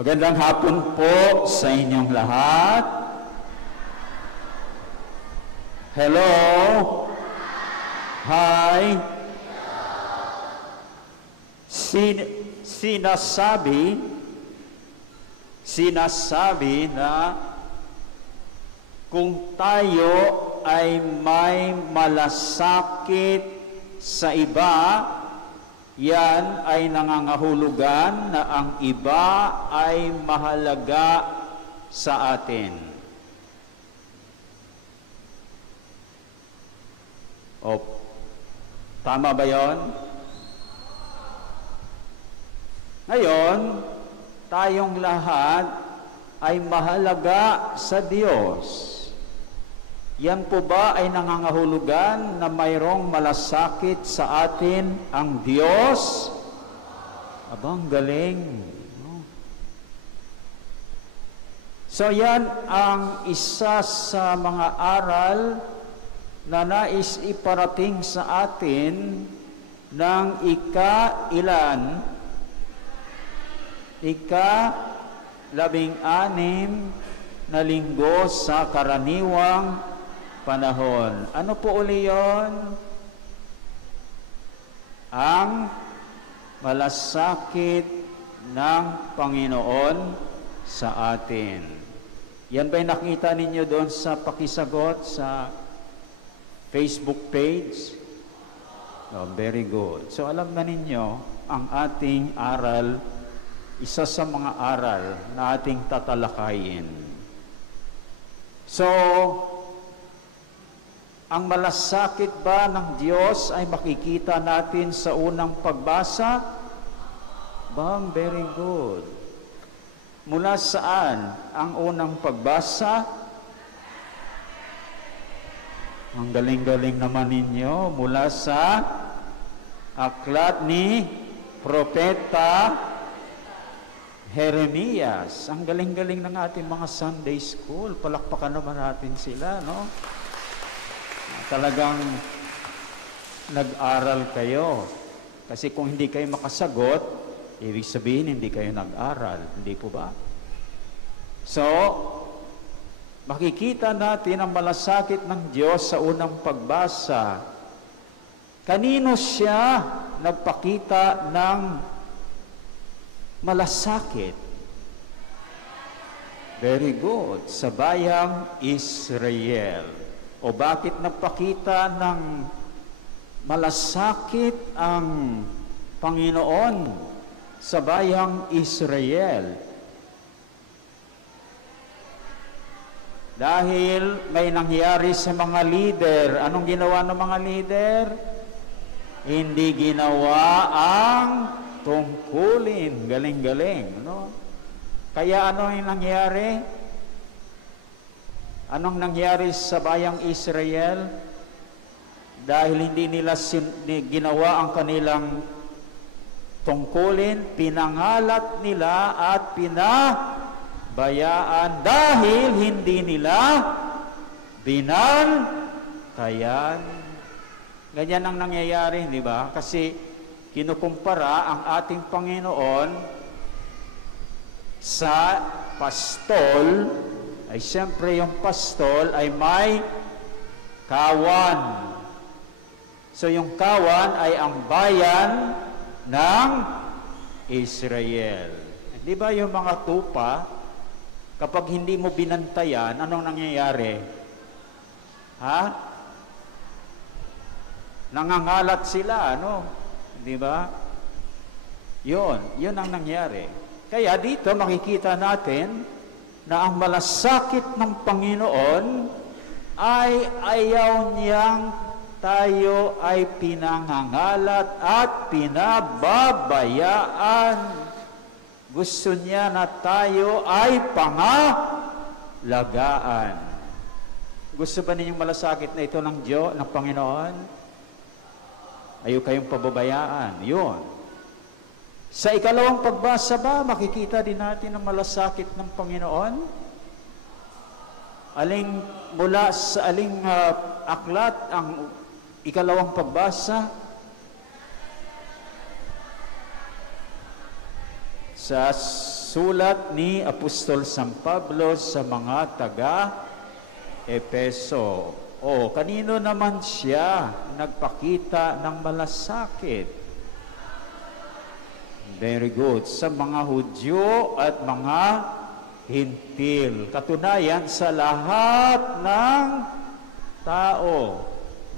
Magandang hapon po sa inyong lahat. Hello? Hi? Sinasabi na kung tayo ay may malasakit sa iba, yan ay nangangahulugan na ang iba ay mahalaga sa atin. O, tama ba yon? Ngayon, tayong lahat ay mahalaga sa Diyos. Yan po ba ay nangangahulugan na mayroong malasakit sa atin ang Diyos? Abang galing. So yan ang isa sa mga aral na nais iparating sa atin ng ika-ilan? Ika-16 na linggo sa karaniwang panahon. Ano po uli yun? Ang malasakit ng Panginoon sa atin. Yan ba'y nakita ninyo doon sa pakisagot sa Facebook page? Oh, very good. So alam na ninyo, ang ating aral, isa sa mga aral na ating tatalakayin. So, ang malasakit ba ng Diyos ay makikita natin sa unang pagbasa? Bang, very good. Mula saan ang unang pagbasa? Ang galing-galing naman ninyo. Mula sa aklat ni Propeta Jeremias. Ang galing-galing ng ating mga Sunday school. Palakpakan naman natin sila, no? Talagang nag-aral kayo. Kasi kung hindi kayo makasagot, ibig sabihin hindi kayo nag-aral. Hindi po ba? So, makikita natin ang malasakit ng Diyos sa unang pagbasa. Kanino siya nagpakita ng malasakit? Very good. Sa bayang Israel. O bakit nagpakita ng malasakit ang Panginoon sa bayang Israel? Dahil may nangyari sa mga leader. Anong ginawa ng mga leader? Hindi ginawa ang tungkulin. Galing-galing. No? Kaya ano yung nangyari? Anong nangyari sa bayang Israel? Dahil hindi nila ginawa ang kanilang tungkulin, pinangalat nila at pinabayaan dahil hindi nila binantayan. Ganyan ang nangyayari, di ba? Kasi kinukumpara ang ating Panginoon sa pastol. Ay siyempre yung pastol ay may kawan. So yung kawan ay ang bayan ng Israel. Di ba yung mga tupa, kapag hindi mo binantayan, anong nangyayari? Ha? Nangangalat sila, ano? Di ba? Yun ang nangyari. Kaya dito makikita natin na ang malasakit ng Panginoon ay ayaw niyang tayo ay pinangangalat at pinababayaan. Gusto niya na tayo ay pangalagaan. Gusto ba ninyong malasakit na ito ng Diyos, ng Panginoon? Ayaw kayong pababayaan. Yun. Sa ikalawang pagbasa ba, makikita din natin ang malasakit ng Panginoon? Mula sa aling aklat ang ikalawang pagbasa? Sa sulat ni Apostol San Pablo sa mga taga-Epeso. O, kanino naman siya nagpakita ng malasakit? Very good. Sa mga Hudyo at mga Hintil. Katunayan, sa lahat ng tao.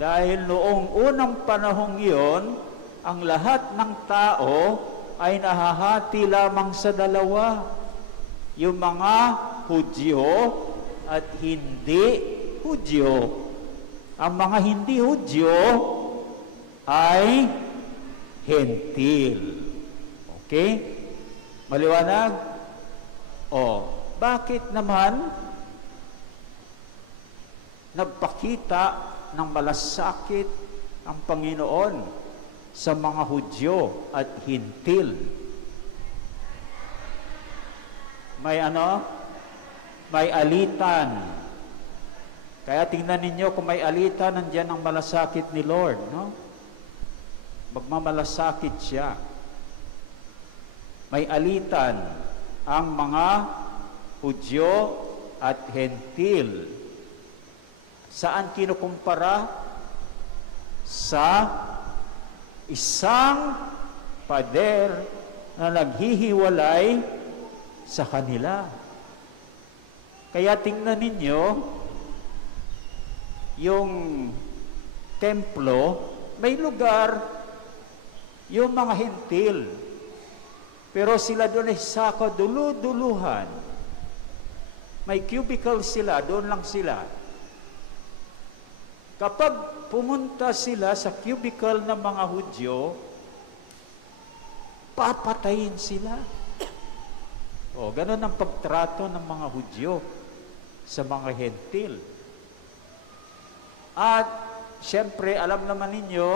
Dahil noong unang panahong iyon, ang lahat ng tao ay nahahati lamang sa dalawa. Yung mga Hudyo at hindi Hudyo. Ang mga hindi Hudyo ay Hentil. Okay? Maliwanag? O, bakit naman nagpakita ng malasakit ang Panginoon sa mga Hudyo at Hintil? May may alitan. Kaya tingnan ninyo kung may alitan, nandiyan ang malasakit ni Lord, no? Magmamalasakit siya. May alitan ang mga Hudyo at Hentil. Saan kinukumpara? Sa isang pader na naghihiwalay sa kanila. Kaya tingnan ninyo, yung templo, may lugar yung mga Hentil. Pero sila doon ay sako dulu-duluhan. May cubicle sila, doon lang sila. Kapag pumunta sila sa cubicle ng mga Hudyo, papatayin sila. O, ganun ang pagtrato ng mga Hudyo sa mga Hentil. At, siyempre, alam naman ninyo,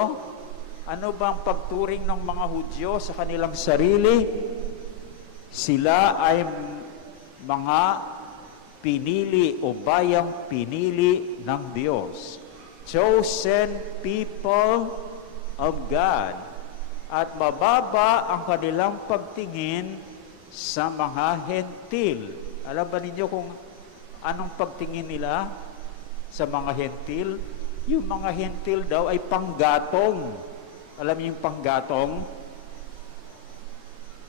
ano ba ang pagturing ng mga Hudyo sa kanilang sarili? Sila ay mga pinili o bayang pinili ng Diyos. Chosen people of God. At mababa ang kanilang pagtingin sa mga Hentil. Alam ba ninyo kung anong pagtingin nila sa mga Hentil? Yung mga Hentil daw ay panggatong. Alam niyo yung panggatong?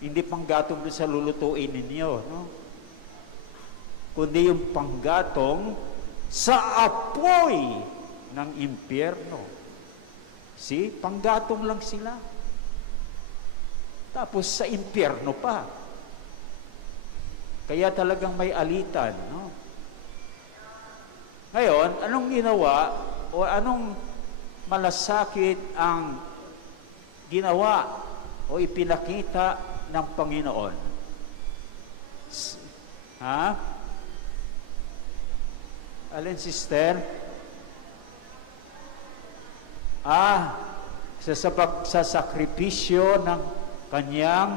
Hindi panggatong doon sa lulutuin ninyo, no? Kundi yung panggatong sa apoy ng impyerno. See? Panggatong lang sila. Tapos sa impyerno pa. Kaya talagang may alitan, no? Ngayon, anong ginawa o anong malasakit ang ginawa o ipinakita ng Panginoon? Ha? Alin, sister? Sa sakripisyo ng kanyang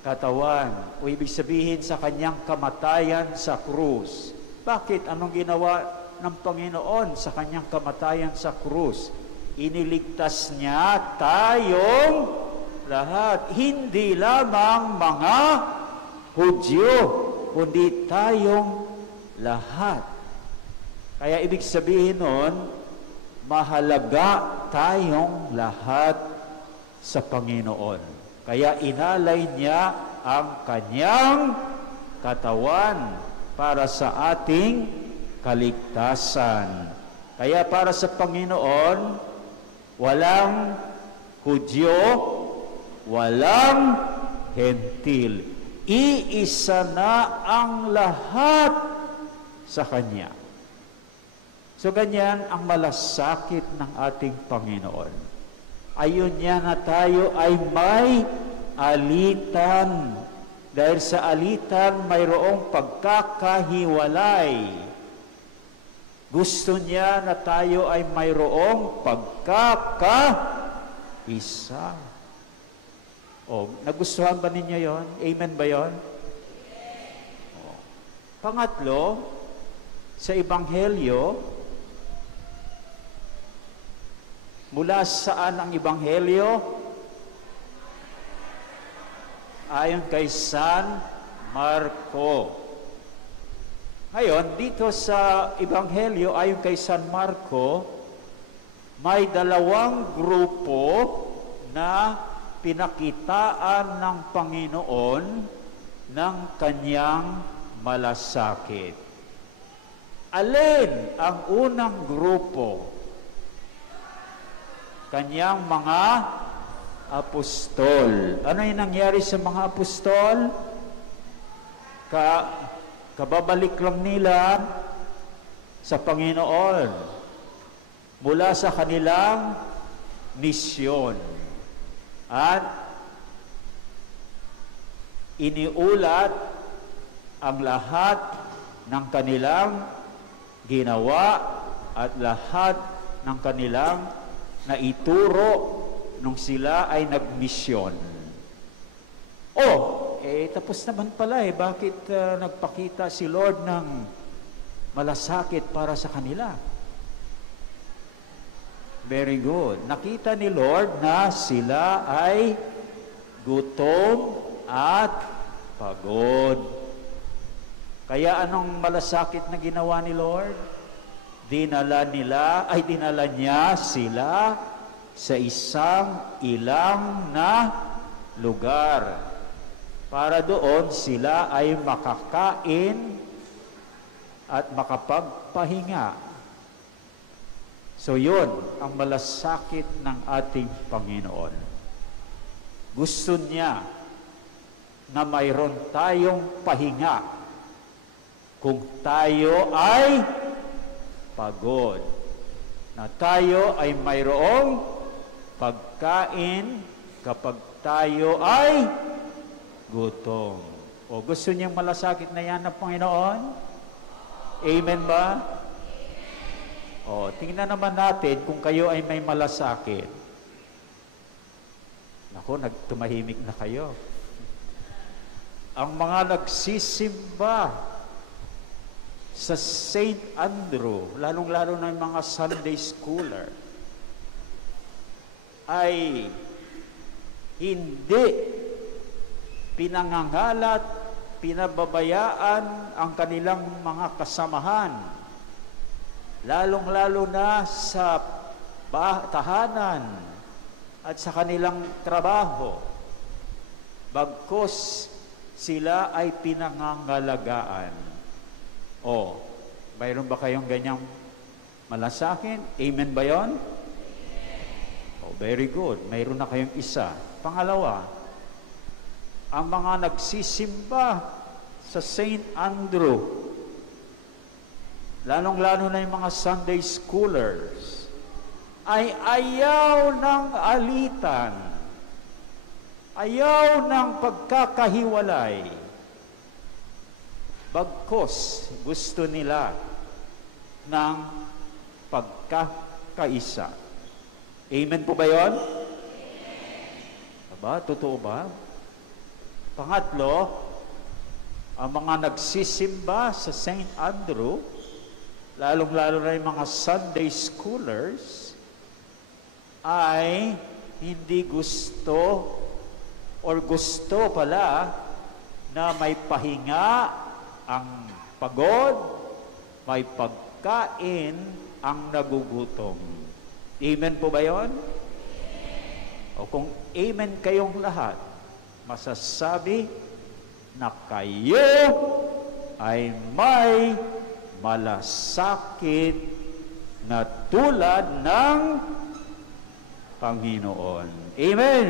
katawan. O ibig sabihin sa kanyang kamatayan sa krus. Bakit? Anong ginawa ng Panginoon sa kanyang kamatayan sa krus? Iniligtas niya tayong lahat. Hindi lamang mga Hudyo, kundi tayong lahat. Kaya ibig sabihin nun, mahalaga tayong lahat sa Panginoon. Kaya inalay niya ang kanyang katawan para sa ating kaligtasan. Kaya para sa Panginoon, walang Hudyo, walang Hentil. Iisa na ang lahat sa Kanya. So ganyan ang malasakit ng ating Panginoon. Ayun niya na tayo ay may alitan. Dahil sa alitan, mayroong pagkakahiwalay. Gusto niya na tayo ay mayroong pagkakaisa. O, nagustuhan ba ninyo yon? Amen ba yon? O. Pangatlo, sa Ebanghelyo, mula saan ang Ebanghelyo? Ayon kay San Marco. Ngayon, dito sa Ebanghelyo, ayon kay San Marco, may dalawang grupo na pinakitaan ng Panginoon ng kanyang malasakit. Alin ang unang grupo? Kanyang mga apostol. Ano yung nangyari sa mga apostol? Kababalik lang nila sa Panginoon mula sa kanilang misyon. At iniulat ang lahat ng kanilang ginawa at lahat ng kanilang naituro nung sila ay nagmisyon. Tapos naman pala bakit nagpakita si Lord ng malasakit para sa kanila? Very good. Nakita ni Lord na sila ay gutom at pagod. Kaya anong malasakit na ginawa ni Lord? Dinala niya sila sa isang ilang na lugar para doon sila ay makakain at makapagpahinga. So yun ang malasakit ng ating Panginoon. Gusto niya na mayroon tayong pahinga kung tayo ay pagod, na tayo ay mayroong pagkain kapag tayo ay gutom. Gusto niyang malasakit na yan ng Panginoon? Amen ba? Tingnan naman natin kung kayo ay may malasakit. Naku, tumahimik na kayo. Ang mga nagsisimba sa St. Andrew, lalong-lalo na yung mga Sunday schooler, ay hindi pinangangalat, pinababayaan ang kanilang mga kasamahan, lalong-lalo na sa tahanan at sa kanilang trabaho, bagkus sila ay pinangangalagaan. Mayroon ba kayong ganyang malasakit? Amen ba yun? Very good. Mayroon na kayong isa. Pangalawa, ang mga nagsisimba sa St. Andrew, lalong-lalo na yung mga Sunday schoolers, ay ayaw ng alitan, ayaw ng pagkakahiwalay. Bagkus, gusto nila ng pagkakaisa. Amen po ba yun? Totoo ba? Pangatlo, ang mga nagsisimba sa St. Andrew, lalong-lalo na yung mga Sunday schoolers, ay hindi gusto or gusto pala na may pahinga ang pagod, may pagkain ang nagugutom. Amen po ba yun? Kung amen kayong lahat, masasabi na kayo ay may malasakit na tulad ng Panginoon. Amen!